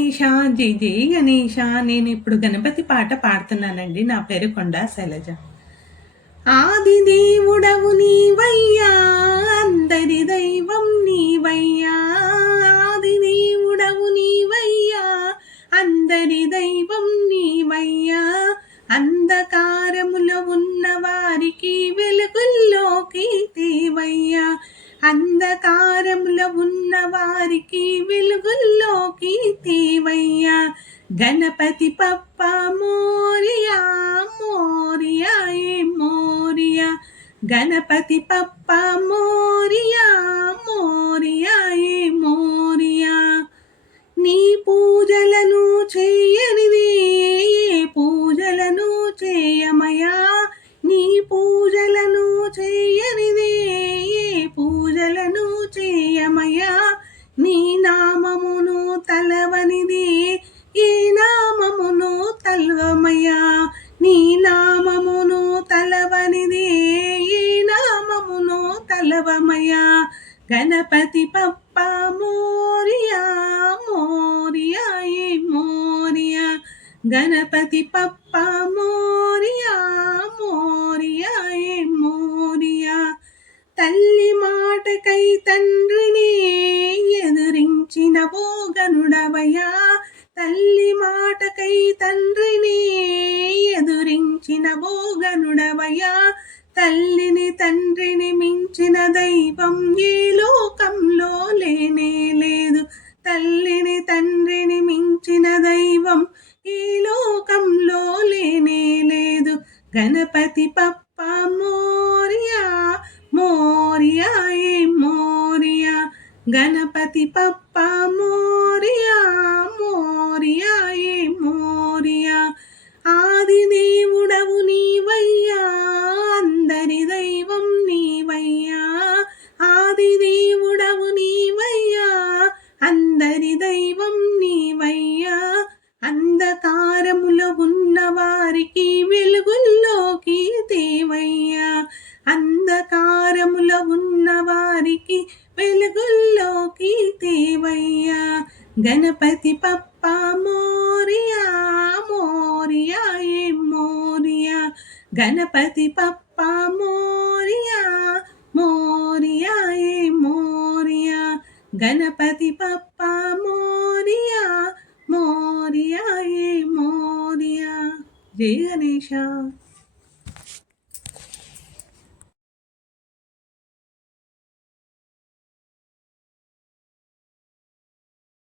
గణేష జై జై గణేష నేను ఇప్పుడు గణపతి పాట పాడుతున్నానండి. నా పేరు కొండ శైలజ. ఆది దేవుడవు నీవయ్యా అందరి దైవం నీవయ్యా. ఆది దేవుడవు నీవయ్యా అందరి దైవం నీవయ్యా. అంధకారములో ఉన్న వారికి వెలుగుల్లోకి వెలుగుల్లోకి తేవయ్యా. గణపతి పప్ప మోరియా మోరియా ఏ మోరియా. గణపతి పప్ప మోరియా మోరియా ఏ మోరియా. నీ పూజలను చేయనిది పూజలను చేయమయా. నీ పూజలను చేయనిది పూజలను చేయమయా. నీ నామమును తలవనిది ఈ నామమును తల్వమయ్యా. నీ నామమును తలవనిది ఈ నామమును తలవమయ్యా. గణపతి పప్ప మోరియా మోరియా ఏ మోరియా. గణపతి పప్ప మోరియా మోరియా ఏ మోరియా. తల్లి మాటకై తండ్రిని ఎదురించిన గనుడవయ్యా తల్లి మాటకై తండ్రిని ఎదురించిన గనుడవయ్యా తల్లిని తండ్రిని మించిన దైవం ఏ లోకంలో లేనే లేదు. తల్లిని తండ్రిని మించిన దైవం ఈ లోకంలో లేనే లేదు. గణపతి పప్ప మోరియా మోరియా ఏ మోరియా గణపతి పప్ప మోరియా మోరియా ఏ మోరియా ఆది దేవుడవు వెలుగుల్లోకి తేవయ్యా. గణపతి పప్ప మోరియా మోరియా ఏ మోరియా. గణపతి పప్ప మోరియా మోరియా ఏ మోరియా. గణపతి పప్ప మోరియా మోరియా ఏ మోరియా. జయ గణేష